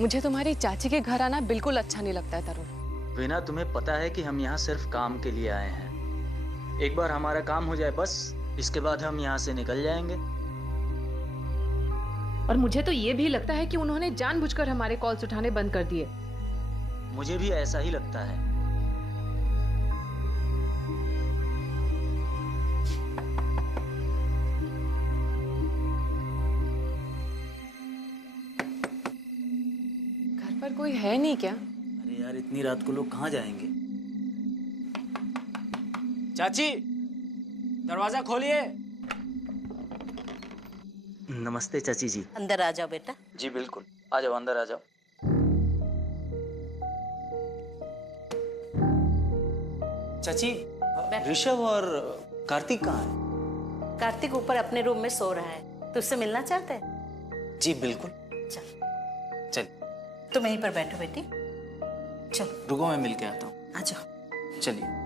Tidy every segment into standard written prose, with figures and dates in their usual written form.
मुझे तुम्हारी चाची के घर आना बिल्कुल अच्छा नहीं लगता है तरुण। वीना, तुम्हें पता है कि हम यहाँ सिर्फ काम के लिए आए हैं। एक बार हमारा काम हो जाए बस, इसके बाद हम यहाँ से निकल जाएंगे। और मुझे तो ये भी लगता है कि उन्होंने जानबूझकर हमारे कॉल्स उठाने बंद कर दिए। मुझे भी ऐसा ही लगता है। घर पर कोई है नहीं क्या? अरे यार, इतनी रात को लोग कहाँ जाएंगे? चाची, दरवाजा खोलिए। नमस्ते चाची जी। अंदर आ जाओ बेटा। जी बिल्कुल, आ जाओ, अंदर आ जाओ। चाची, ऋषभ और कार्तिक कहाँ है? कार्तिक ऊपर अपने रूम में सो रहा है, तुझसे मिलना चाहता है? जी बिल्कुल। चल चल, तुम यहीं पर बैठो बेटी। चल रुको, मैं मिल के आता हूँ। आ जाओ। चलिए।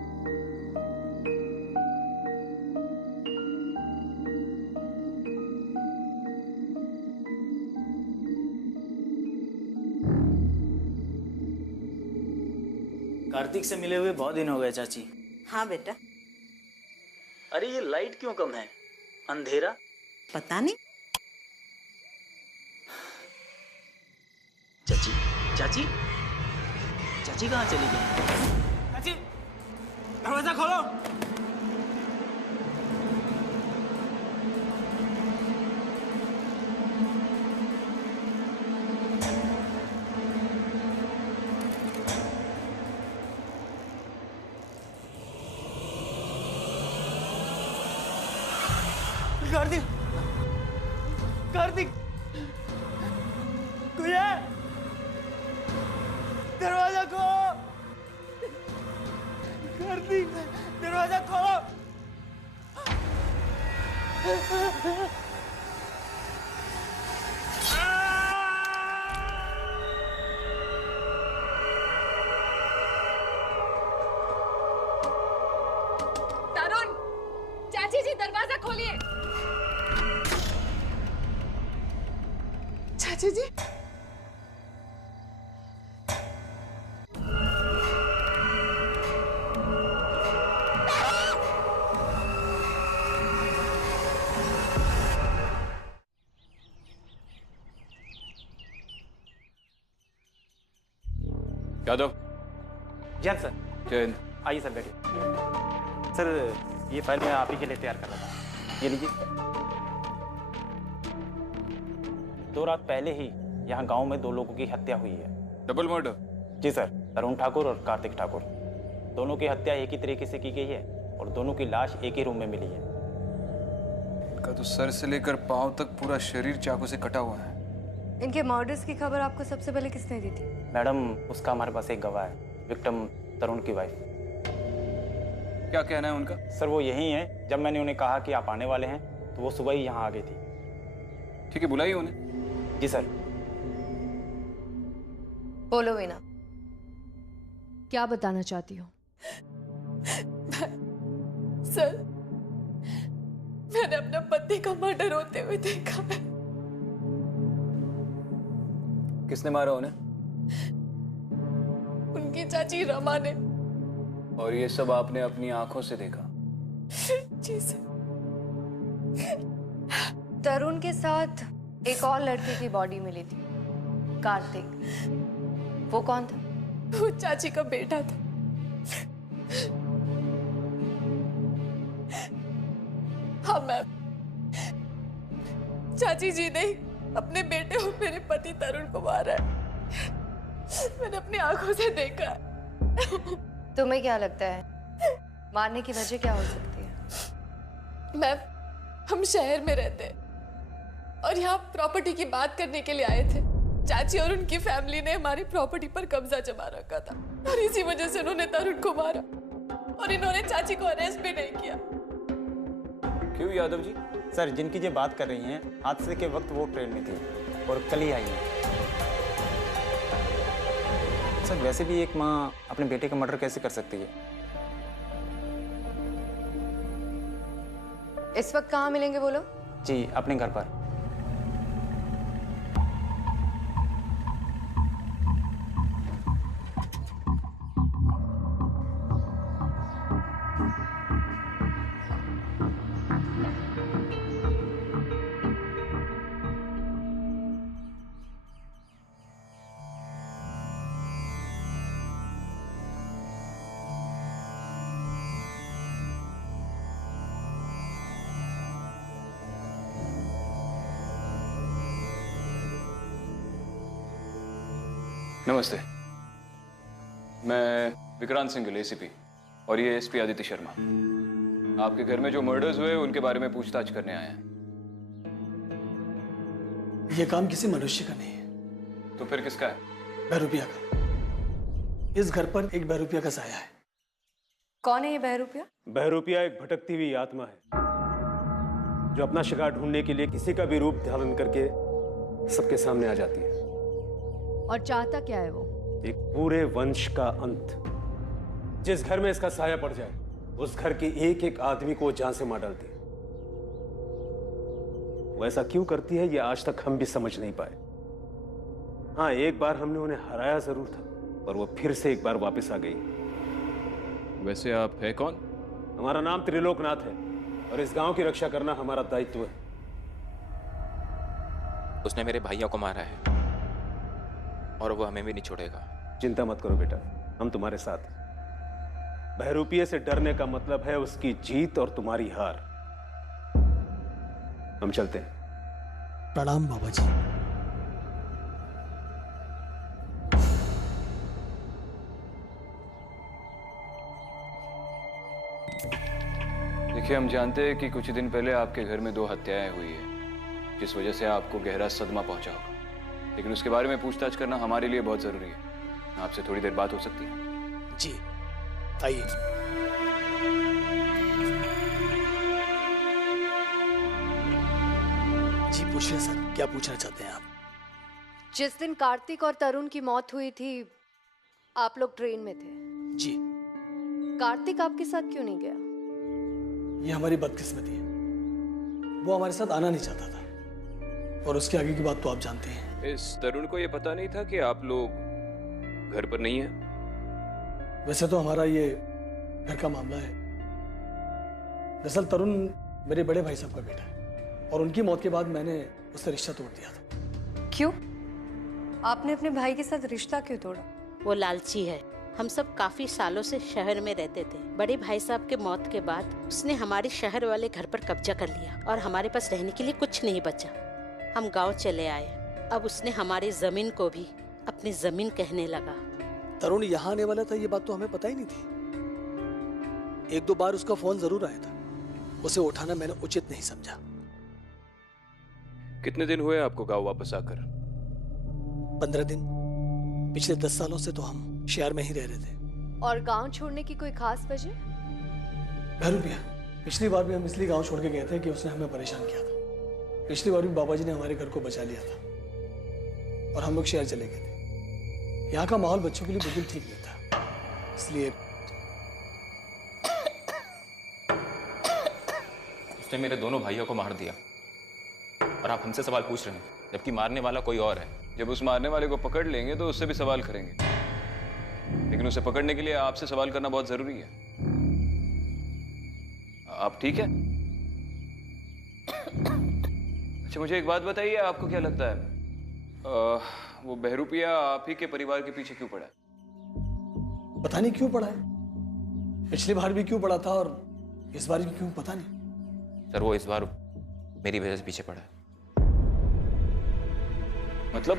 कार्तिक से मिले हुए बहुत दिन हो गए चाची। हाँ बेटा। अरे ये लाइट क्यों कम है? अंधेरा? पता नहीं। चाची, चाची, चाची कहाँ चली गई? चाची, दरवाजा खोलो। कार्तिक, कार्तिक, कोई है? दरवाजा खोलो। कार्तिक, दरवाजा खोलो। तरुण, चाची जी दरवाजा खोलिए। चाची जी, यादव। जैन सर। जैन। आइए सर, बैठिए। सर, ये फाइल मैं आप ही के लिए तैयार कर रहा था, ये लीजिए। 2 रात पहले ही यहाँ गांव में 2 लोगों की हत्या हुई है। Double murder? जी सर, तरुण ठाकुर और कार्तिक ठाकुर। दोनों की हत्या एक ही तरीके से की गई है और दोनों की लाश एक ही रूम में मिली है। इनका तो सर से लेकर पांव तक पूरा शरीर चाकू से कटा हुआ है। इनके मर्डर्स की खबर आपको सबसे पहले किसने दी थी? मैडम, उसका हमारे पास एक गवाह है, विक्टिम तरुण की वाइफ। क्या कहना है उनका? सर, वो यही है। जब मैंने उन्हें कहा कि आप आने वाले हैं तो वो सुबह ही यहाँ आ गई थी। ठीक है, बुलाइए उन्हें। जी सर। बोलो वीना, क्या बताना चाहती हो? सर, मैंने अपने पति का मर्डर होते हुए देखा है। किसने मारा उन्हें? उनकी चाची रमा ने। और ये सब आपने अपनी आंखों से देखा? जी सर। तरुण के साथ एक और लड़के की बॉडी मिली थी, कार्तिक। वो कौन था? वो चाची का बेटा था। हाँ मैम, चाची जी ने अपने बेटे और मेरे पति तरुण को मारा है। मैंने अपनी आंखों से देखा है। तुम्हें क्या लगता है मारने की वजह क्या हो सकती है? मैम, हम शहर में रहते हैं और यहाँ प्रॉपर्टी की बात करने के लिए आए थे। चाची और उनकी फैमिली ने हमारी प्रॉपर्टी पर कब्जा जमा रखा था और इसी वजह से उन्होंने तरुण को मारा और इन्होंने चाची को अरेस्ट भी नहीं किया। क्यों यादव जी? सर, जिनकी ये बात कर रही हैं, हादसे के वक्त वो ट्रेन में थी और कल ही आई है। सर, वैसे भी एक माँ अपने बेटे का मर्डर कैसे कर सकती है? इस वक्त कहाँ मिलेंगे वो लोग? जी, अपने घर पर। नमस्ते, मैं विक्रांत सिंह एसीपी और ये एसपी आदित्य शर्मा। आपके घर में जो मर्डर्स हुए उनके बारे में पूछताछ करने आए हैं। ये काम किसी मनुष्य का नहीं है। तो फिर किसका है? बहरूपिया का। इस घर पर एक बहरूपिया का साया है। कौन है ये बहरूपिया? बहरूपिया एक भटकती हुई आत्मा है जो अपना शिकार ढूंढने के लिए किसी का भी रूप धारण करके सबके सामने आ जाती है। और चाहता क्या है वो? एक पूरे वंश का अंत। जिस घर में इसका साया पड़ जाए उस घर के एक एक आदमी को जान से मार डालती है। वो ऐसा क्यों करती है ये आज तक हम भी समझ नहीं पाए। हाँ, एक बार हमने उन्हें हराया जरूर था, पर वो फिर से एक बार वापस आ गई। वैसे आप है कौन? हमारा नाम त्रिलोकनाथ है और इस गांव की रक्षा करना हमारा दायित्व है। उसने मेरे भाइयों को मारा है और वो हमें भी नहीं छोड़ेगा। चिंता मत करो बेटा, हम तुम्हारे साथ हैं। बहरूपिये से डरने का मतलब है उसकी जीत और तुम्हारी हार। हम चलते हैं। प्रणाम बाबा जी। देखिए, हम जानते हैं कि कुछ दिन पहले आपके घर में 2 हत्याएं हुई है, जिस वजह से आपको गहरा सदमा पहुंचा होगा। लेकिन उसके बारे में पूछताछ करना हमारे लिए बहुत जरूरी है। आपसे थोड़ी देर बात हो सकती है? जी आइए। जी पूछिए सर, क्या पूछना चाहते हैं आप? जिस दिन कार्तिक और तरुण की मौत हुई थी आप लोग ट्रेन में थे। जी। कार्तिक आपके साथ क्यों नहीं गया? ये हमारी बदकिस्मती है। वो हमारे साथ आना नहीं चाहता था और उसके आगे की बात तो आप जानते हैं। इस तरुण को ये पता नहीं था कि आप लोग घर पर नहीं हैं? वैसे तो हमारा ये घर का मामला है। दरअसल तरुण मेरे बड़े भाई साहब का बेटा है और उनकी मौत के बाद मैंने उससे रिश्ता तोड़ दिया था। क्यों? आपने अपने भाई के साथ रिश्ता क्यों तोड़ा? वो लालची है। हम सब काफी सालों से शहर में रहते थे। बड़े भाई साहब के मौत के बाद उसने हमारे शहर वाले घर पर कब्जा कर लिया और हमारे पास रहने के लिए कुछ नहीं बचा। हम गांव चले आए। अब उसने हमारी जमीन को भी अपनी जमीन कहने लगा। तरुण यहाँ आने वाला था ये बात तो हमें पता ही नहीं थी। 1-2 बार उसका फोन जरूर आया था, उसे उठाना मैंने उचित नहीं समझा। कितने दिन हुए आपको गांव वापस आकर? 15 दिन। पिछले 10 सालों से तो हम शहर में ही रह रहे थे। और गांव छोड़ने की कोई खास वजह? बहरूपिया। पिछली बार भी हम इसलिए गांव छोड़ के गए थे कि उसने हमें परेशान किया था। पिछली बार भी बाबा जी ने हमारे घर को बचा लिया था और हम लोग शहर चले गए थे। यहाँ का माहौल बच्चों के लिए बिल्कुल ठीक नहीं था, इसलिए उसने मेरे दोनों भाइयों को मार दिया और आप हमसे सवाल पूछ रहे हैं, जबकि मारने वाला कोई और है। जब उस मारने वाले को पकड़ लेंगे तो उससे भी सवाल करेंगे, लेकिन उसे पकड़ने के लिए आपसे सवाल करना बहुत जरूरी है। आप ठीक है? अच्छा, मुझे एक बात बताइए, आपको क्या लगता है वो बहरूपिया आप ही के परिवार के पीछे क्यों पड़ा है? पता नहीं क्यों पड़ा है। पिछली बार भी क्यों पड़ा था और इस बार भी क्यों, पता नहीं। सर, वो इस बार मेरी वजह से पीछे पड़ा है। मतलब?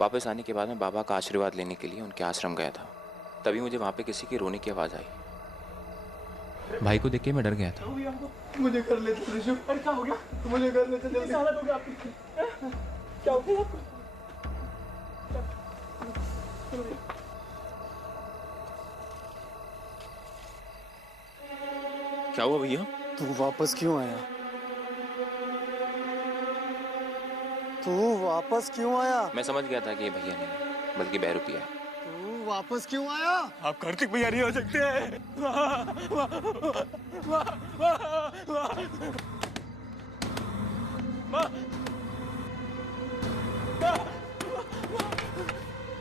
वापस आने के बाद मैं बाबा का आशीर्वाद लेने के लिए उनके आश्रम गया था। तभी मुझे वहां पे किसी की रोने की आवाज आई। भाई को देख के मैं डर गया था। मुझे कर लेते ऋषभ। क्या हो गया? मुझे कर लेते जल्दी। क्या हो गया? क्या हुआ भैया? तू वापस क्यों आया? तू वापस क्यों आया? मैं समझ गया था कि ये भैया नहीं बल्कि बहरूपिया है। तू वापस क्यों आया? आप कार्तिक भैया नहीं हो सकते हैं।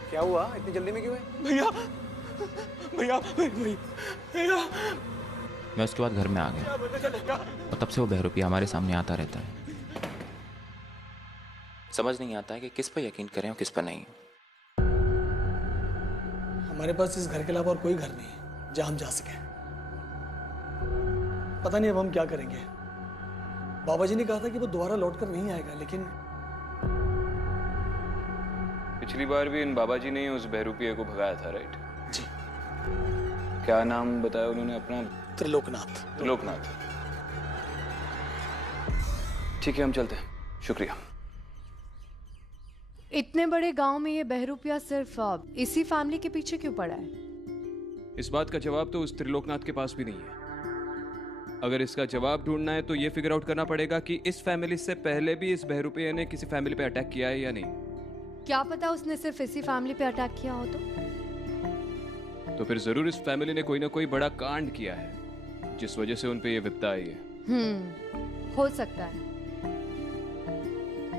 क्या हुआ? इतनी जल्दी में क्यों है? भैया भैया भैया। मैं उसके बाद घर में आ गया और तब से वो बहरूपिया हमारे सामने आता रहता है। समझ नहीं आता है कि किस पर यकीन करें और किस पर नहीं। हमारे पास इस घर के अलावा और कोई घर नहीं है जहां हम जा सकें। पता नहीं अब हम क्या करेंगे। बाबा जी ने कहा था कि वो दोबारा लौट कर नहीं आएगा, लेकिन पिछली बार भी इन बाबा जी ने ही उस बहरूपिये को भगाया था, राइट? जी। क्या नाम बताया उन्होंने अपना? त्रिलोकनाथ। त्रिलोकनाथ। ठीक है, हम चलते हैं, शुक्रिया। इतने बड़े गांव में ये बहरूपिया सिर्फ इसी फैमिली के पीछे क्यों पड़ा है? इस बात का जवाब तो उस त्रिलोकनाथ के पास भी नहीं है। अगर इसका जवाब ढूंढना है तो ये फिगर आउट करना पड़ेगा कि इस फैमिली से पहले भी इस बहरूपिये ने किसी फैमिली पे अटैक किया है या नहीं। क्या पता उसने सिर्फ इसी फैमिली पे अटैक किया हो तो फिर जरूर इस फैमिली ने कोई ना कोई बड़ा कांड किया है जिस वजह से उन पे ये विपदा आई है। हो सकता है।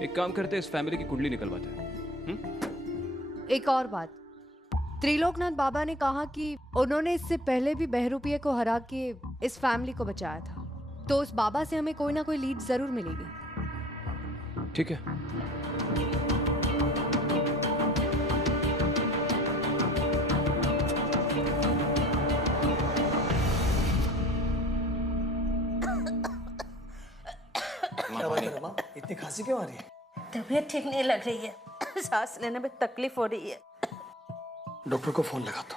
एक काम करते हैं, इस फैमिली की कुंडली निकलवाते हैं। एक और बात, त्रिलोकनाथ बाबा ने कहा कि उन्होंने इससे पहले भी बहरूपिये को हरा के इस फैमिली को बचाया था, तो उस बाबा से हमें कोई ना कोई लीड जरूर मिलेगी। ठीक है। क्या बात है रमा, इतनी खांसी क्यों आ रही है? तबीयत ठीक नहीं लग रही है, सांस लेने में तकलीफ हो रही है। डॉक्टर को फोन लगा दो।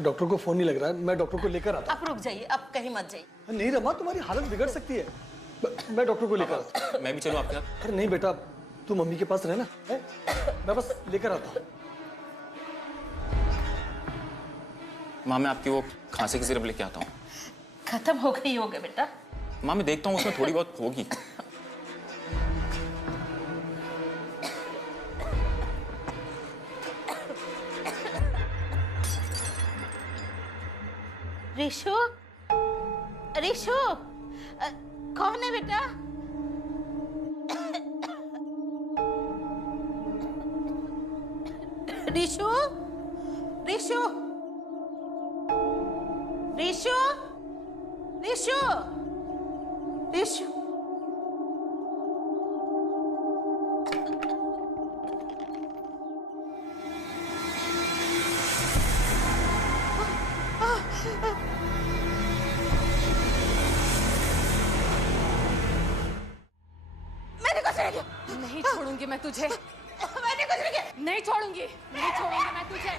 डॉक्टर को फोन नहीं लग रहा है, मैं डॉक्टर को लेकर आता हूं। आप रुक जाइए, आप कहीं मत जाइए। नहीं रमा, तुम्हारी हालत बिगड़ सकती है। मैं डॉक्टर को लेकर आता हूं। मैं भी चलूं आपके साथ? अरे नहीं बेटा, तू मम्मी के पास रहना, मैं बस लेकर आता हूँ। माँ, मैं आपकी वो खांसी की सिरप लेके आता हूँ। खत्म हो गई होगा बेटा। माँ, मैं देखता हूँ उसमें थोड़ी बहुत होगी। रिशु, रिशु, कौन है बेटा? रिशु, रिशु, रिशु, रिशु, रिशु। नहीं छोड़ूंगी मैं तुझे। मैंने कुछ नहीं किया। नहीं छोड़ूंगी, नहीं छोड़ूंगी मैं तुझे।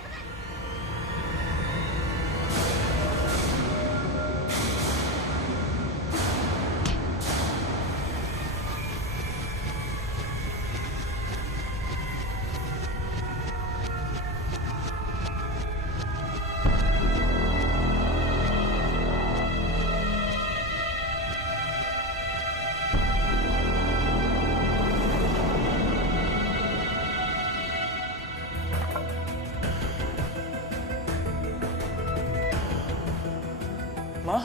माँ,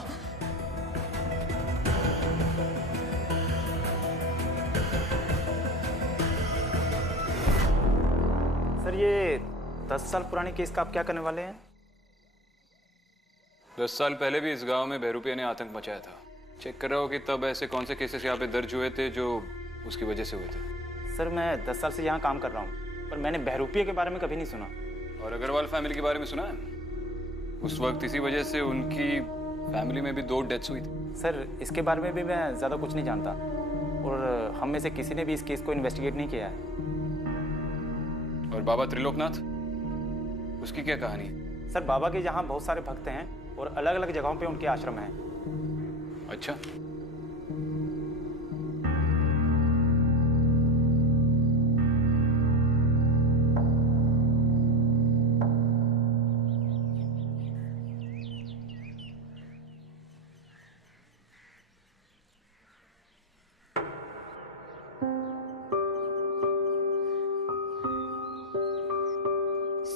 सर ये 10 साल पुराने केस का आप क्या करने वाले हैं? 10 साल पहले भी इस गांव में बहरूपिया ने आतंक मचाया था। चेक कर रहा हो कि तब ऐसे कौन से केसेस यहाँ पे दर्ज हुए थे जो उसकी वजह से हुए थे। सर मैं 10 साल से यहाँ काम कर रहा हूँ, पर मैंने बहरूपिया के बारे में कभी नहीं सुना। और अग्रवाल फैमिली के बारे में सुना है? उस वक्त इसी वजह से उनकी फैमिली में भी 2 डेथ्स हुई थी। सर इसके बारे में भी मैं ज़्यादा कुछ नहीं जानता, और हम में से किसी ने भी इस केस को इन्वेस्टिगेट नहीं किया है। और बाबा त्रिलोकनाथ, उसकी क्या कहानी? सर बाबा के यहाँ बहुत सारे भक्त हैं और अलग अलग जगहों पे उनके आश्रम हैं। अच्छा।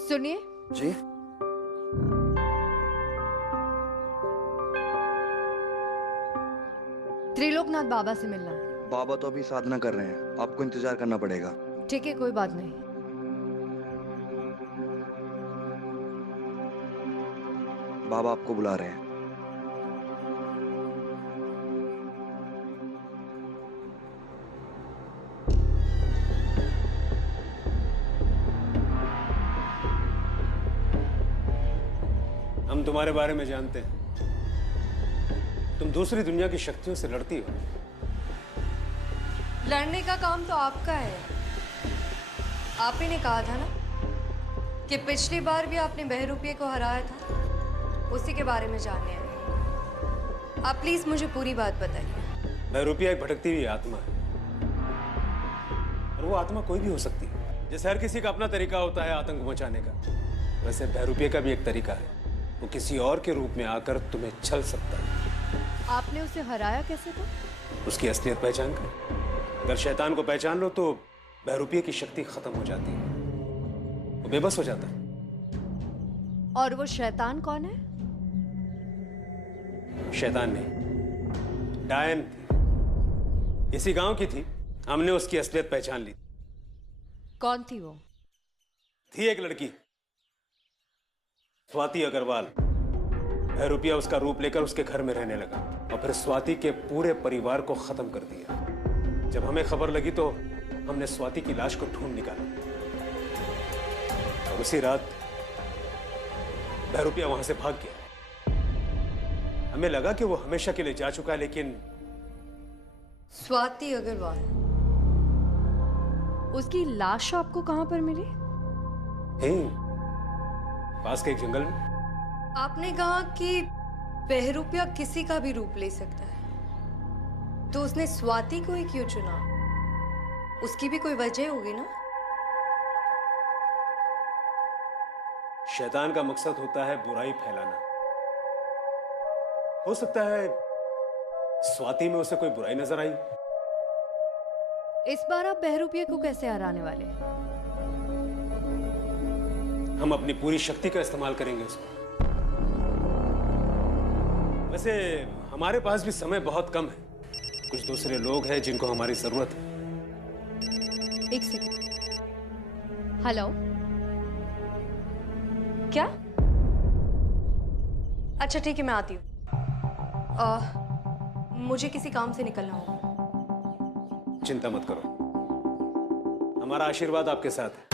सुनिए जी। त्रिलोकनाथ बाबा से मिलना है। बाबा तो अभी साधना कर रहे हैं, आपको इंतजार करना पड़ेगा। ठीक है, कोई बात नहीं। बाबा आपको बुला रहे हैं। तुम्हारे बारे में जानते हैं। तुम दूसरी दुनिया की शक्तियों से लड़ती हो। लड़ने का काम तो आपका है। आप ही ने कहा था ना कि पिछली बार भी आपने बहरूपिये को हराया था, उसी के बारे में जानने आए। आप प्लीज मुझे पूरी बात बताइए। बहरूपिया एक भटकती हुई आत्मा है, और वो आत्मा कोई भी हो सकती है। जैसे हर किसी का अपना तरीका होता है आतंक मचाने का, वैसे बहरूपिये का भी एक तरीका है। वो किसी और के रूप में आकर तुम्हें छल सकता है। आपने उसे हराया कैसे था? उसकी असलियत पहचान कर। अगर शैतान को पहचान लो तो बहरूपिये की शक्ति खत्म हो जाती है, वो बेबस हो जाता है। और वो शैतान कौन है? शैतान नहीं, डायन थी। इसी गांव की थी। हमने उसकी असलियत पहचान ली। कौन थी वो? थी एक लड़की, स्वाति अग्रवाल। बहरूपिया उसका रूप लेकर उसके घर में रहने लगा और फिर स्वाति के पूरे परिवार को खत्म कर दिया। जब हमें खबर लगी तो हमने स्वाति की लाश को ढूंढ निकाला, और उसी रात बहरूपिया वहां से भाग गया। हमें लगा कि वो हमेशा के लिए जा चुका है, लेकिन स्वाति अग्रवाल, उसकी लाश आपको कहां पर मिली? पास के एक जंगल में। आपने कहा कि बहरूपिया किसी का भी रूप ले सकता है, तो उसने स्वाति को ही क्यों चुना? उसकी भी कोई वजह होगी ना? शैतान का मकसद होता है बुराई फैलाना। हो सकता है स्वाति में उसे कोई बुराई नजर आई। इस बार आप बहरूपिया को कैसे हराने वाले? हम अपनी पूरी शक्ति का इस्तेमाल करेंगे उसको। वैसे हमारे पास भी समय बहुत कम है। कुछ दूसरे लोग हैं जिनको हमारी जरूरत है। एक सेकंड। हेलो, क्या? अच्छा ठीक है, मैं आती हूँ। मुझे किसी काम से निकलना होगा। चिंता मत करो, हमारा आशीर्वाद आपके साथ है।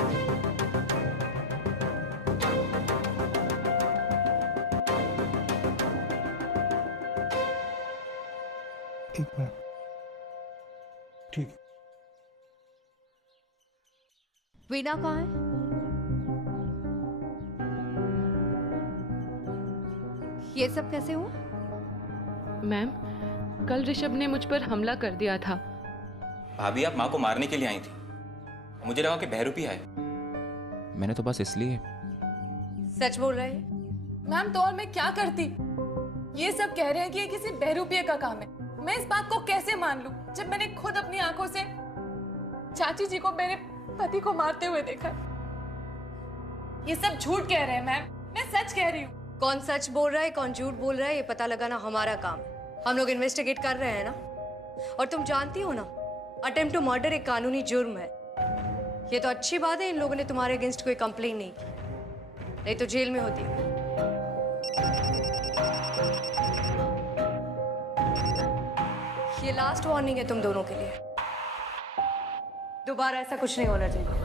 एक मिनट, ठीक है। वीना कहाँ है? ये सब कैसे हुआ? मैम, कल ऋषभ ने मुझ पर हमला कर दिया था। भाभी, आप माँ को मारने के लिए आई थी। मुझे लगा कि बहरूपिया है। मैंने तो बस इसलिए। सच बोल रहे? मैम, तो और मैं क्या करती? ये सब कह रहे हैं कि ये किसी बहरूपिये का काम है। मैं इस बात को कैसे मान लूं, जब मैंने खुद अपनी आंखों से चाची जी को मेरे पति को मारते हुए देखा। ये सब झूठ कह रहे हैं मैम, मैं सच कह रही हूँ। कौन सच बोल रहा है, कौन झूठ बोल रहा है, ये पता लगाना हमारा काम है। हम लोग इन्वेस्टिगेट कर रहे हैं ना। और तुम जानती हो ना, अटेम्प्ट टू मर्डर एक कानूनी जुर्म है। ये तो अच्छी बात है इन लोगों ने तुम्हारे अगेंस्ट कोई कंप्लेन नहीं की, नहीं तो जेल में होती। ये लास्ट वार्निंग है तुम दोनों के लिए। दोबारा ऐसा कुछ नहीं होना चाहिए।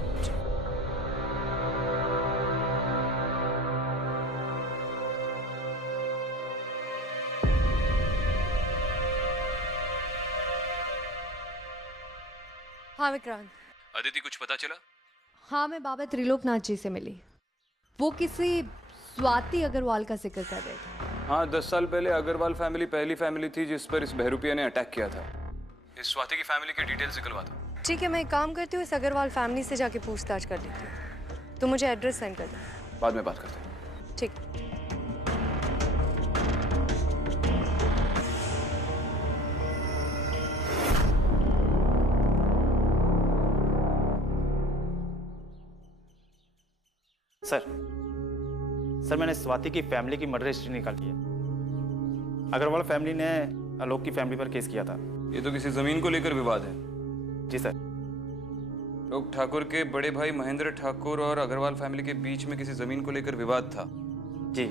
हाँ विक्रांत। अदिति, कुछ पता चला? हाँ, मैं बाबा त्रिलोकनाथ जी से मिली। वो किसी स्वाति अग्रवाल का जिक्र कर रहे थे। हाँ, 10 साल पहले अग्रवाल फैमिली पहली फैमिली थी जिस पर इस बहरूपिया ने अटैक किया था। इस स्वाति की फैमिली की डिटेल्स निकलवा दो। ठीक है, मैं एक काम करती हूँ, इस अग्रवाल फैमिली से जाके पूछताछ कर लेती हूँ। तुम मुझे एड्रेस सेंड कर दो। बाद में बात करते हैं। ठीक। सर, मैंने स्वाति की फैमिली की मर्डर हिस्ट्री निकाली है। अग्रवाल फैमिली ने आलोक की फैमिली पर केस किया था। ये तो किसी जमीन को लेकर विवाद है। जी सर। लोग ठाकुर के बड़े भाई महेंद्र ठाकुर और अग्रवाल फैमिली के बीच में किसी जमीन को लेकर विवाद था। जी।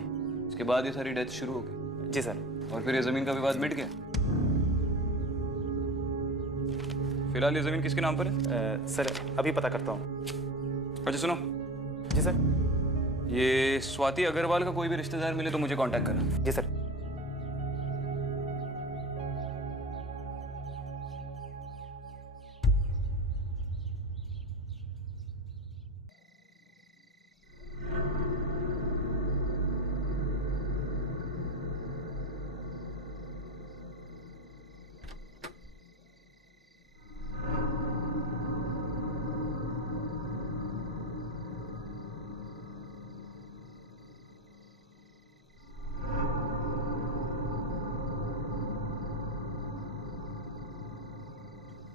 इसके बाद ये सारी डेथ शुरू हो गई। जी सर। और फिर ये जमीन का विवाद मिट गया। फिलहाल ये जमीन किसके नाम पर है? सर, अभी पता करता हूँ। अच्छा सुनो। जी सर। ये स्वाति अग्रवाल का कोई भी रिश्तेदार मिले तो मुझे कांटेक्ट करना। जी सर।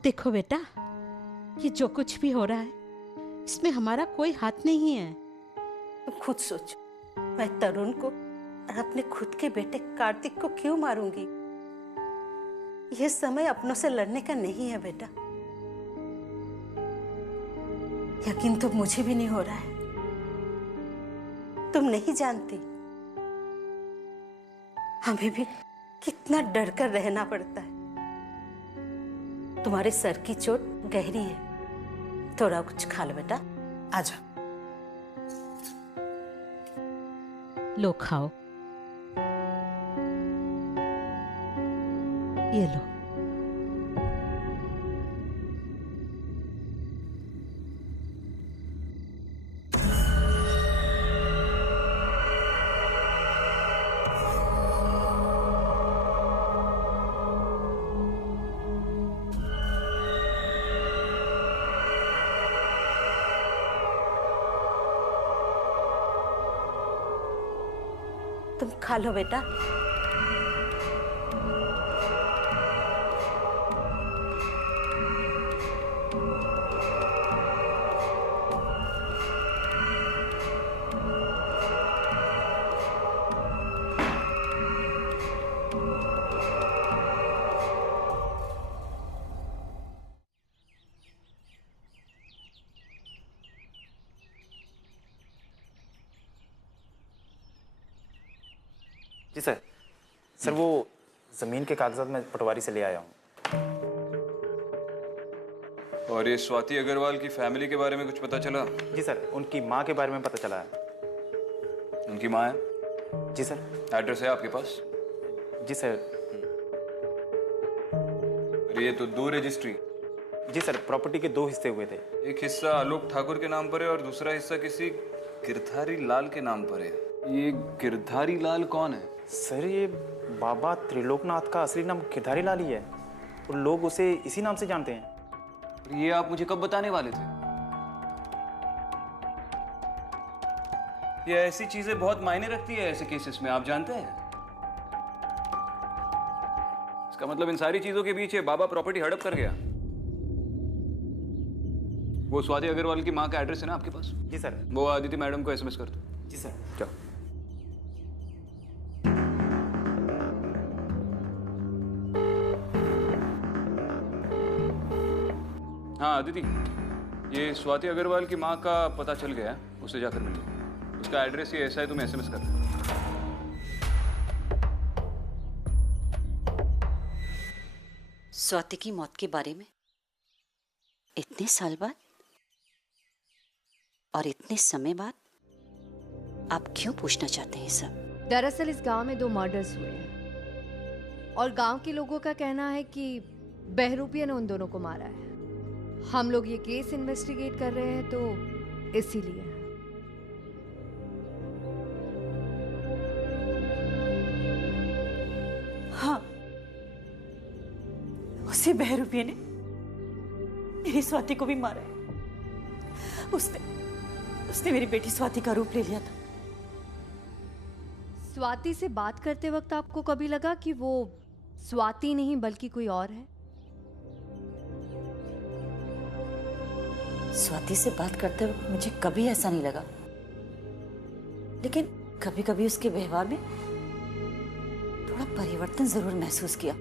देखो बेटा, ये जो कुछ भी हो रहा है इसमें हमारा कोई हाथ नहीं है। तुम खुद सोचो, मैं तरुण को और अपने खुद के बेटे कार्तिक को क्यों मारूंगी? यह समय अपनों से लड़ने का नहीं है बेटा। यकीन तो मुझे भी नहीं हो रहा है। तुम नहीं जानती हमें भी कितना डर कर रहना पड़ता है। तुम्हारे सर की चोट गहरी है, थोड़ा कुछ खा लो बेटा। आजा, लो खाओ। ये लो। तुम खा लो बेटा। जी सर। सर वो जमीन के कागजात मैं पटवारी से ले आया हूँ। और ये स्वाति अग्रवाल की फैमिली के बारे में कुछ पता चला? जी सर, उनकी माँ के बारे में पता चला है। उनकी माँ है? जी सर। एड्रेस है आपके पास? जी सर। ये तो 2 रजिस्ट्री। जी सर, प्रॉपर्टी के 2 हिस्से हुए थे। एक हिस्सा आलोक ठाकुर के नाम पर है और दूसरा हिस्सा किसी गिरधारी लाल के नाम पर है। ये गिरधारी लाल कौन है? सर ये बाबा त्रिलोकनाथ का असली नाम गिरधारी लाल ही है और लोग उसे इसी नाम से जानते हैं। ये आप मुझे कब बताने वाले थे? ये ऐसी चीजें बहुत मायने रखती है ऐसे केसेस में, आप जानते हैं। इसका मतलब इन सारी चीजों के बीच ये बाबा प्रॉपर्टी हड़प कर गया। वो स्वाति अग्रवाल की माँ का एड्रेस है ना आपके पास? जी सर। वो आदिति मैडम को एसएमएस कर दो। जी सर। चलो। हाँ आदिति, ये स्वाति अग्रवाल की माँ का पता चल गया, उसे जाकर मिल लो। उसका एड्रेस ये ऐसा है, तुम्हें एसएमएस कर दो। स्वाति की मौत के बारे में इतने साल बाद और इतने समय बाद आप क्यों पूछना चाहते हैं सब? दरअसल इस गांव में 2 मर्डर्स हुए हैं और गांव के लोगों का कहना है कि बहरूपिया ने उन दोनों को मारा है। हम लोग ये केस इन्वेस्टिगेट कर रहे हैं तो इसीलिए। हाँ, उसी बहरूपिया ने मेरी स्वाति को भी मारा है। उसने मेरी बेटी स्वाति का रूप ले लिया था। स्वाति से बात करते वक्त आपको कभी लगा कि वो स्वाति नहीं बल्कि कोई और है? स्वाति से बात करते वक्त मुझे कभी ऐसा नहीं लगा, लेकिन कभी कभी उसके व्यवहार में थोड़ा परिवर्तन जरूर महसूस किया।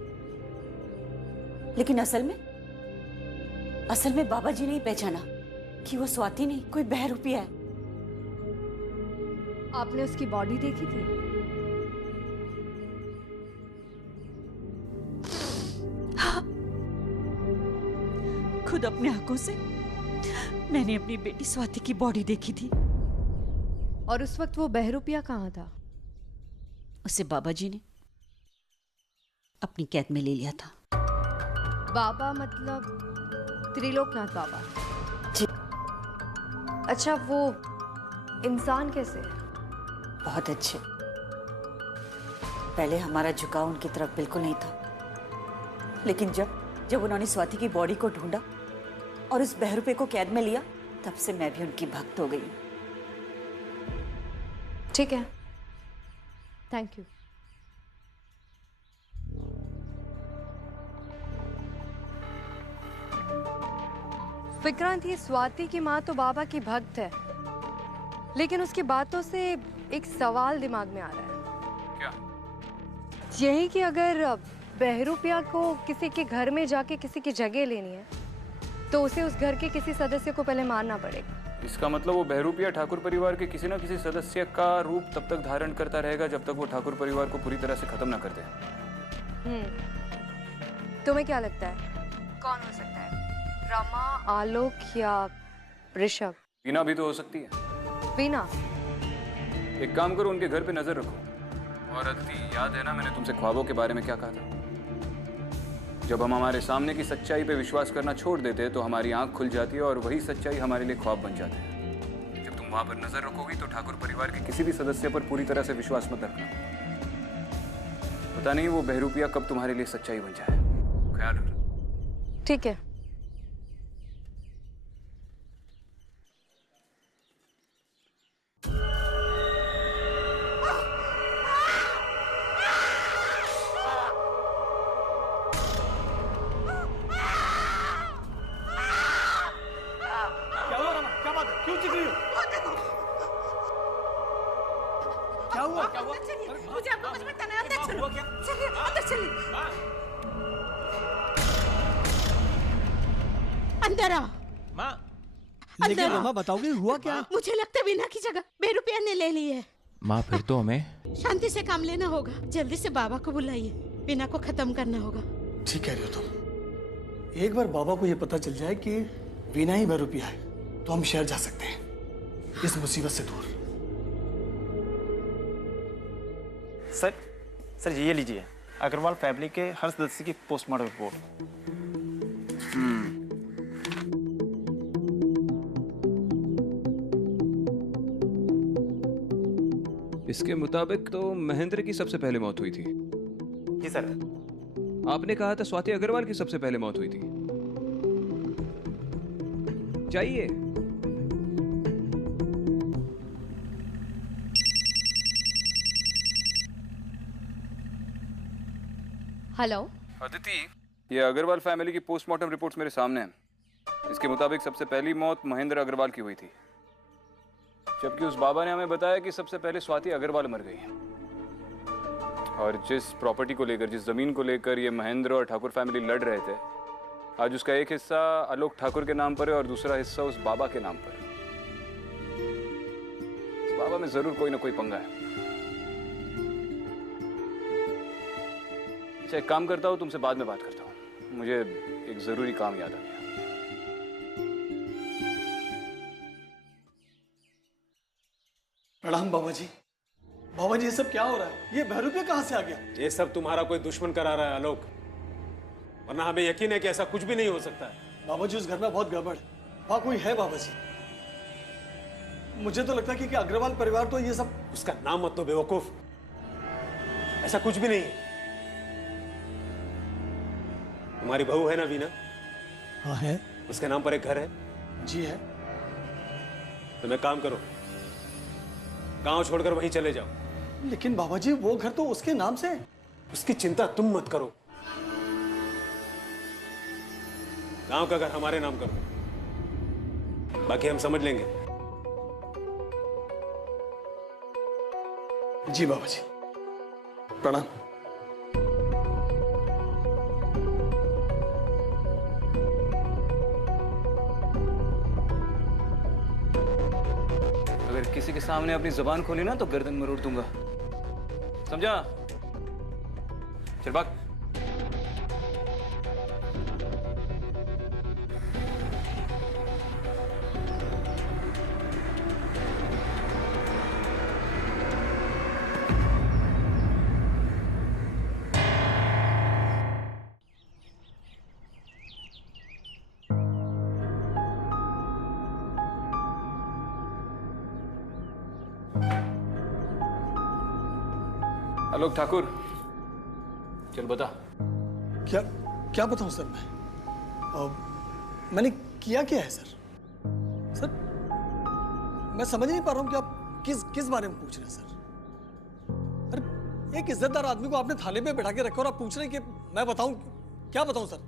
लेकिन असल में बाबा जी ने ही पहचाना कि वो स्वाति नहीं, कोई बहरूपिया है। आपने उसकी बॉडी देखी थी? हाँ, खुद अपने आंखों से मैंने अपनी बेटी स्वाति की बॉडी देखी थी। और उस वक्त वो बहरूपिया कहाँ था? उसे बाबा जी ने अपनी कैद में ले लिया था। बाबा मतलब त्रिलोकनाथ बाबा? जी। अच्छा, वो इंसान कैसे है? बहुत अच्छे। पहले हमारा झुकाव उनकी तरफ बिल्कुल नहीं था, लेकिन जब उन्होंने स्वाति की बॉडी को ढूंढा और उस बहरूपे को कैद में लिया, तब से मैं भी उनकी भक्त हो गई। ठीक है, थैंक यू। विक्रांत, ये स्वाति की माँ तो बाबा की भक्त है, लेकिन उसकी बातों से एक सवाल दिमाग में आ रहा है। क्या? यही कि अगर बहरूपिया को किसी के घर में जाके किसी की जगह लेनी है तो उसे उस घर के किसी सदस्य को पहले मारना पड़ेगा। इसका मतलब वो बहरूपिया ठाकुर परिवार के किसी न किसी सदस्य का रूप तब तक धारण करता रहेगा जब तक वो ठाकुर परिवार को पूरी तरह से खत्म ना कर दे। तुम्हें क्या लगता है कौन हो सकता है? रमा, आलोक या ऋषभ? वीना भी तो हो सकती है। वीना? एक काम करो, उनके घर पे नजर रखो। और अदिति, याद है ना मैंने तुमसे ख्वाबों के बारे में क्या कहा था? जब हम हमारे सामने की सच्चाई पे विश्वास करना छोड़ देते हैं तो हमारी आंख खुल जाती है और वही सच्चाई हमारे लिए ख्वाब बन जाती है। जब तुम वहां पर नजर रखोगी तो ठाकुर परिवार के किसी भी सदस्य पर पूरी तरह से विश्वास मत रखना। पता नहीं वो बहरूपिया कब तुम्हारे लिए सच्चाई बन जाए। ख्याल रखना। ठीक है। अंदर आओ। माँ, लेकिन रमा बताओगे हुआ क्या? मुझे लगता है वीना की जगह बहरूपिया ने ले ली है। माँ, फिर तो हमें शांति से काम लेना होगा। जल्दी से बाबा को बुलाइए, वीना को खत्म करना होगा। ठीक कह रही हो तुम। एक बार बाबा को ये पता चल जाए कि वीना ही बहरूपिया है तो हम शहर जा सकते हैं इस मुसीबत से दूर। सर ये लीजिए, अग्रवाल फैमिली के हर सदस्य की पोस्टमार्टम रिपोर्ट। इसके मुताबिक तो महेंद्र की सबसे पहले मौत हुई थी। जी सर। आपने कहा था स्वाति अग्रवाल की सबसे पहले मौत हुई थी। चाहिए। हेलो अदिति, ये अग्रवाल फैमिली की पोस्टमार्टम रिपोर्ट्स मेरे सामने हैं। इसके मुताबिक सबसे पहली मौत महेंद्र अग्रवाल की हुई थी, जबकि उस बाबा ने हमें बताया कि सबसे पहले स्वाति अग्रवाल मर गई है। और जिस प्रॉपर्टी को लेकर, जिस जमीन को लेकर ये महेंद्र और ठाकुर फैमिली लड़ रहे थे, आज उसका एक हिस्सा आलोक ठाकुर के नाम पर है और दूसरा हिस्सा उस बाबा के नाम पर। इस बाबा में जरूर कोई ना कोई पंगा है। अच्छा, एक काम करता हूँ, तुमसे बाद में बात करता हूँ। मुझे एक जरूरी काम याद आ गया। प्रणाम बाबा जी। बाबा जी, ये सब क्या हो रहा है? ये बहरूपिया कहाँ से आ गया? ये सब तुम्हारा कोई दुश्मन करा रहा है आलोक, वरना हमें यकीन है कि ऐसा कुछ भी नहीं हो सकता है। बाबा जी, उस घर में बहुत गड़बड़ है। वहाँ कोई है बाबा जी। मुझे तो लगता है कि अग्रवाल परिवार तो ये सब। उसका नाम मत लो बेवकूफ, ऐसा कुछ भी नहीं है। तुम्हारी बहू है ना वीना? हाँ है। उसके नाम पर एक घर है? जी है। तुम एक काम करो, गांव छोड़कर वहीं चले जाओ। लेकिन बाबा जी, वो घर तो उसके नाम से है। उसकी चिंता तुम मत करो, गांव का घर हमारे नाम करो, बाकी हम समझ लेंगे। जी बाबा जी, प्रणाम। अगर किसी के सामने अपनी जुबान खोली ना तो गर्दन मरोड़ दूंगा, समझा? चल भाग। आलोक ठाकुर, चल बता। क्या क्या बताऊं सर मैं? मैंने किया क्या है सर? सर मैं समझ नहीं पा रहा हूं कि आप किस बारे में पूछ रहे हैं सर? अरे एक इज्जतदार आदमी को आपने थाने पे बैठा के रखा और आप पूछ रहे हैं कि मैं बताऊं? क्या बताऊं सर?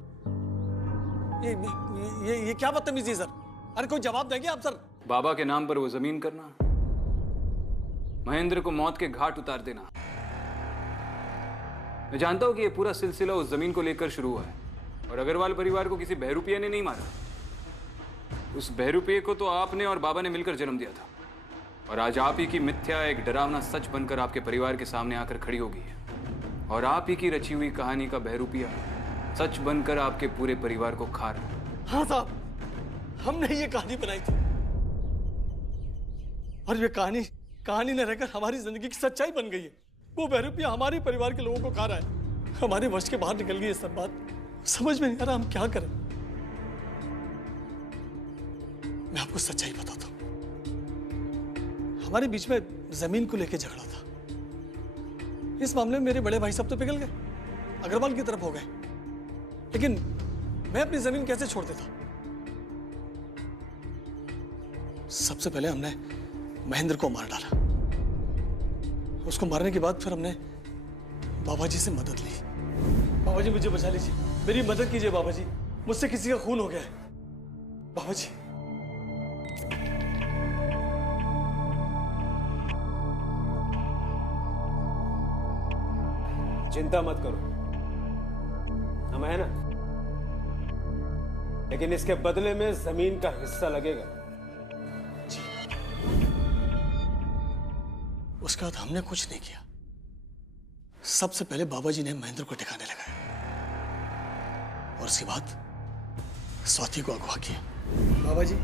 ये क्या बदतमीजी है सर? अरे कोई जवाब देंगे आप सर? बाबा के नाम पर वो जमीन करना, महेंद्र को मौत के घाट उतार देना। मैं जानता हूं कि ये पूरा सिलसिला उस जमीन को लेकर शुरू हुआ है और अग्रवाल परिवार को किसी बहरूपिया ने नहीं मारा। उस बहरूपिये को तो आपने और बाबा ने मिलकर जन्म दिया था और आज आप ही की मिथ्या एक डरावना सच बनकर आपके परिवार के सामने आकर खड़ी हो गई है और आप ही की रची हुई कहानी का बहरूपिया सच बनकर आपके पूरे परिवार को खा रहा है। हाँ साहब, हमने ये कहानी बनाई थी और ये कहानी न रहकर हमारी जिंदगी की सच्चाई बन गई है। वो बहरूपिया हमारे परिवार के लोगों को खा रहा है। हमारे वश के बाहर निकल गई ये सब बात। समझ में नहीं आ रहा हम क्या करें। मैं आपको सच्चाई बताता हूं। हमारे बीच में जमीन को लेकर झगड़ा था। इस मामले में मेरे बड़े भाई साहब तो पिघल गए, अग्रवाल की तरफ हो गए, लेकिन मैं अपनी जमीन कैसे छोड़ देता? सबसे पहले हमने महेंद्र को मार डाला। उसको मारने के बाद फिर हमने बाबा जी से मदद ली। बाबा जी मुझे बचा लीजिए, मेरी मदद कीजिए बाबा जी, मुझसे किसी का खून हो गया है बाबा जी। चिंता मत करो, हम है ना, लेकिन इसके बदले में जमीन का हिस्सा लगेगा। उसके बाद हमने कुछ नहीं किया। सबसे पहले बाबा जी ने महेंद्र को ठिकाने लगाया और उसके बाद स्वाति को अगवा किया। बाबा जी,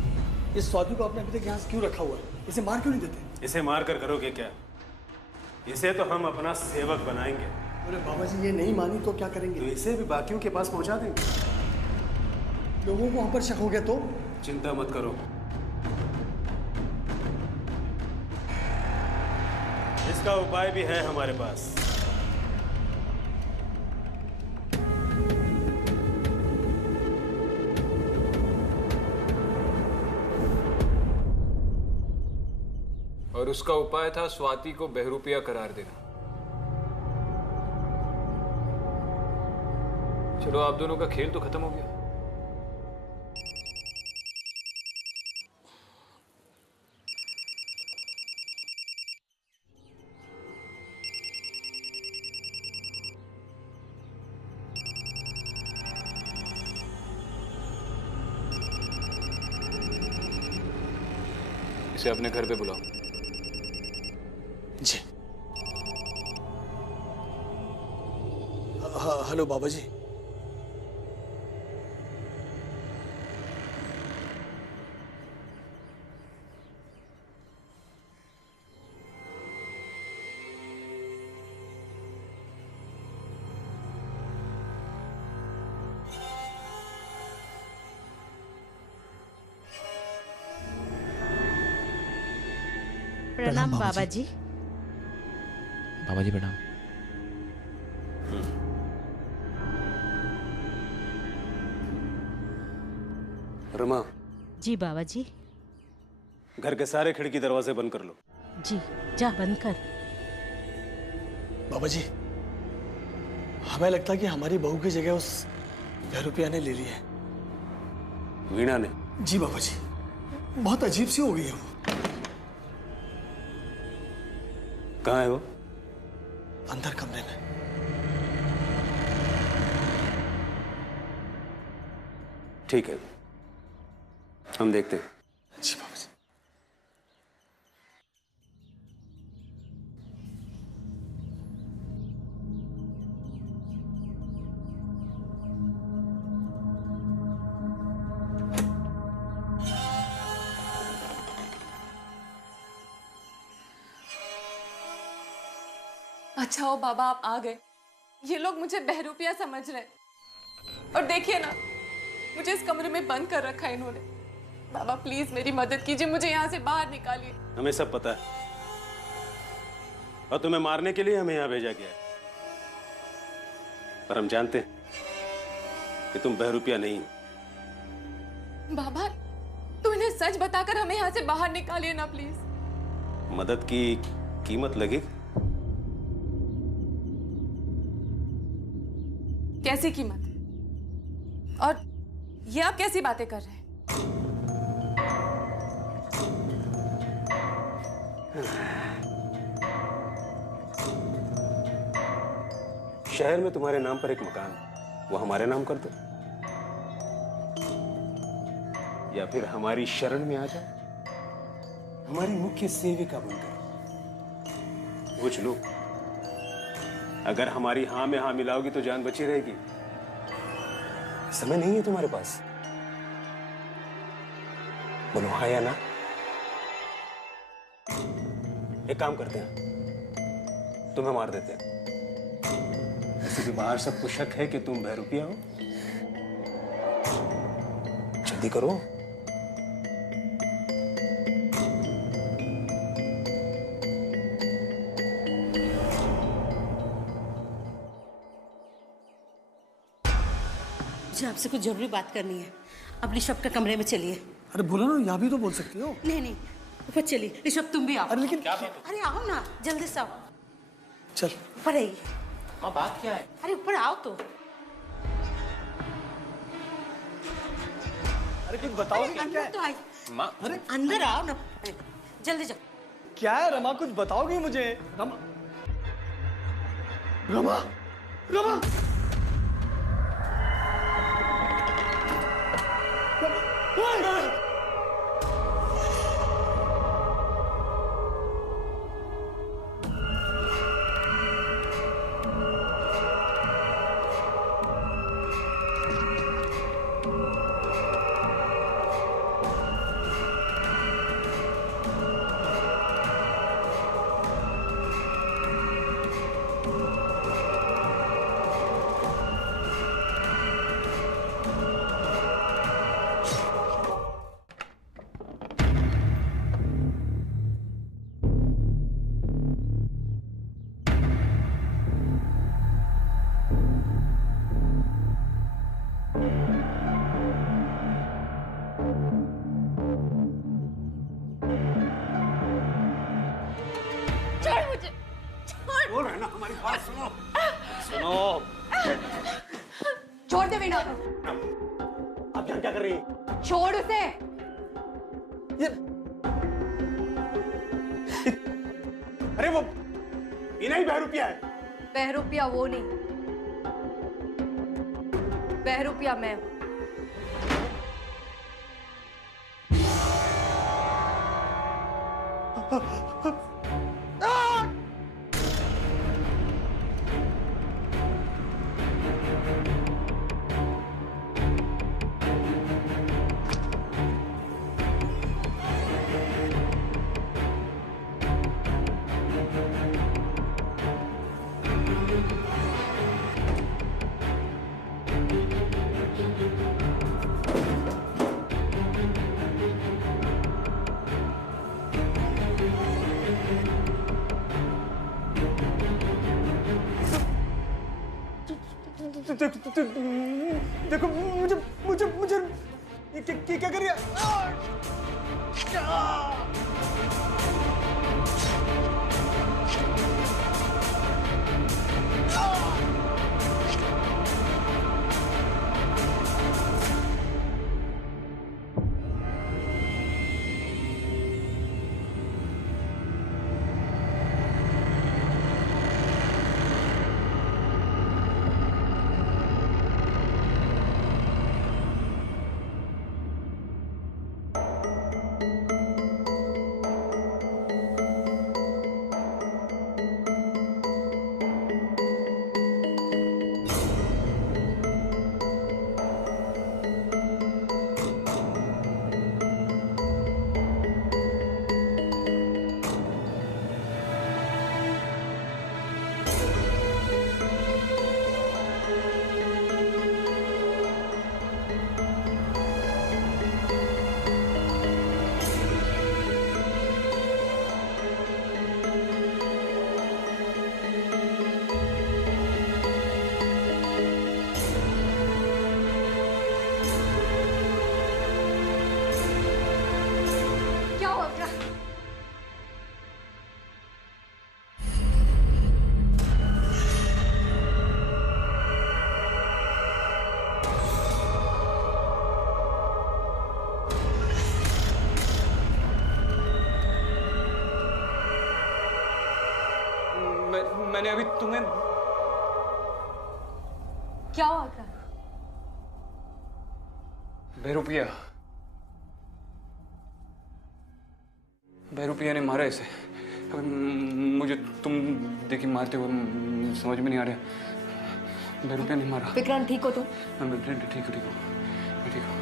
इस स्वाति को आपने अभी तक यहाँ क्यों रखा हुआ है? इसे मार क्यों नहीं देते? इसे मार कर करोगे क्या? इसे तो हम अपना सेवक बनाएंगे। अरे बाबा जी, ये नहीं मानी तो क्या करेंगे? तो इसे भी बाकियों के पास पहुंचा देंगे। लोगों को हम पर शक हो गया तो? चिंता मत करो, इसका उपाय भी है हमारे पास। और उसका उपाय था स्वाति को बहरूपिया करार देना। चलो, आप दोनों का खेल तो खत्म हो गया। इसे अपने घर पे बुलाओ। जी। हेलो बाबा जी। प्रणाम बाबा जी। बाबा जी प्रणाम। रमा। जी बाबा जी। घर के सारे खिड़की दरवाजे बंद कर लो। जी, जा बंद कर। बाबा जी, हमें लगता है कि हमारी बहू की जगह उस बहरूपिया ने ले ली है। वीणा ने? जी बाबा जी, बहुत अजीब सी हो गई है वो। कहाँ है वो? अंदर कमरे में। ठीक है, हम देखते हैं। जी बाबा जी। अच्छा हो बाबा, आप आ गए। ये लोग मुझे बहरूपिया समझ रहे हैं। और देखिए ना, मुझे इस कमरे में बंद कर रखा है इन्होंने। बाबा प्लीज मेरी मदद कीजिए, मुझे यहाँ से बाहर निकालिए। हमें सब पता है, और तुम्हें मारने के लिए हमें यहाँ भेजा गया है। पर हम जानते हैं कि तुम बहरूपिया नहीं हो। बाबा, तू इन्हें सच बताकर हमें यहाँ से बाहर निकालिए ना प्लीज। मदद की कीमत लगेगी। कैसी कीमत? और ये आप कैसी बातें कर रहे हैं? शहर में तुम्हारे नाम पर एक मकान, वो हमारे नाम कर दो, या फिर हमारी शरण में आ जाओ, हमारी मुख्य सेविका बनकर। पूछ लो, अगर हमारी हाँ में हाँ मिलाओगी तो जान बची रहेगी। समय नहीं है तुम्हारे पास, बोलो हाँ या ना। एक काम करते हैं, तुम्हें मार देते हैं। ऐसे भी बाहर सबको शक है कि तुम बहरूपिया हो। जल्दी करो। मुझे आपसे कुछ जरूरी बात करनी है। अब ऋषभ के कमरे में चलिए। अरे बोलो ना, यहाँ भी तो बोल सकती हो। नहीं नहीं, ऊपर चलिए। ऋषभ तुम भी आओ। अरे लेकिन अरे आओ ना, जल्दी से आओ। चल ऊपर आइए। माँ बात क्या है? अरे ऊपर आओ तो। अरे कुछ बताओ क्या अंदर है? तो आई। माँ अरे अंदर आओ ना, जल्दी जाओ। क्या है रमा, कुछ बताओगी मुझे? रमा रमा रमा बोल रहे ना, हमारी बात सुनो। सुनो, छोड़ दे वीणा। आप यहाँ क्या कर रही हैं? छोड़ उसे। अरे वो वीणा ही बहरूपिया है। बहरूपिया वो नहीं, बहरूपिया मैं हूं। देखो मुझे मुझे मुझे ये क्या कर रही है? मैंने अभी तुम्हें क्या हुआ विक्रांत? बहरूपिया ने मारा इसे। अब मुझे तुम देखी मारते हुए समझ में नहीं आ रहा। बहरूपिया ने मारा। विक्रांत ठीक हो तुम? मैं ठीक हूँ मैं ठीक हूँ।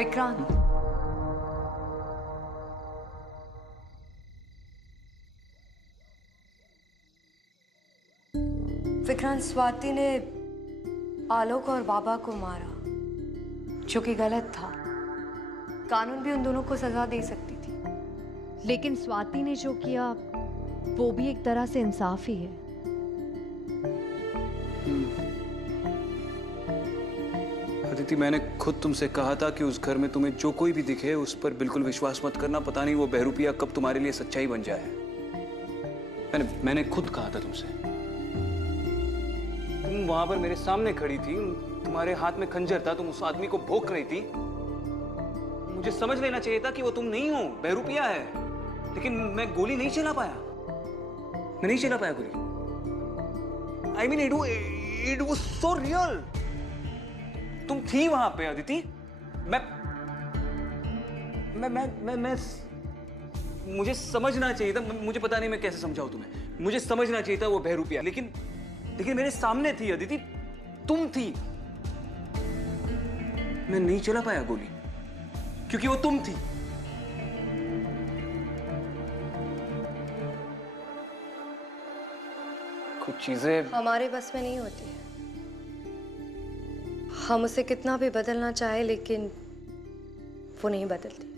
विक्रांत, विक्रांत, स्वाति ने आलोक और बाबा को मारा, जो कि गलत था। कानून भी उन दोनों को सजा दे सकती थी। लेकिन स्वाति ने जो किया वो भी एक तरह से इंसाफ ही है। अदिति, मैंने खुद तुमसे कहा था कि उस घर में तुम्हें जो कोई भी दिखे उस पर बिल्कुल विश्वास मत करना। पता नहीं वो बहरूपिया कब तुम्हारे लिए सच्चाई बन जाए। मैंने खुद कहा था तुमसे। तुम वहां पर मेरे सामने खड़ी थी, तुम्हारे हाथ में खंजर था, तुम उस आदमी को भोंक रही थी। मुझे समझ लेना चाहिए था कि वो तुम नहीं हो, बहरूपिया है। लेकिन मैं गोली नहीं चला पाया। मैं नहीं चला पाया गोली। I mean, it was so real. तुम थी वहां पे अदिति। मुझे समझना चाहिए था। मुझे पता नहीं मैं कैसे समझाऊं तुम्हें। मुझे समझना चाहिए था वो बहरूपिया, लेकिन मेरे सामने थी अदिति, तुम थी। मैं नहीं चला पाया गोली क्योंकि वो तुम थी। कुछ चीजें हमारे बस में नहीं होती है। हम उसे कितना भी बदलना चाहे, लेकिन वो नहीं बदलती।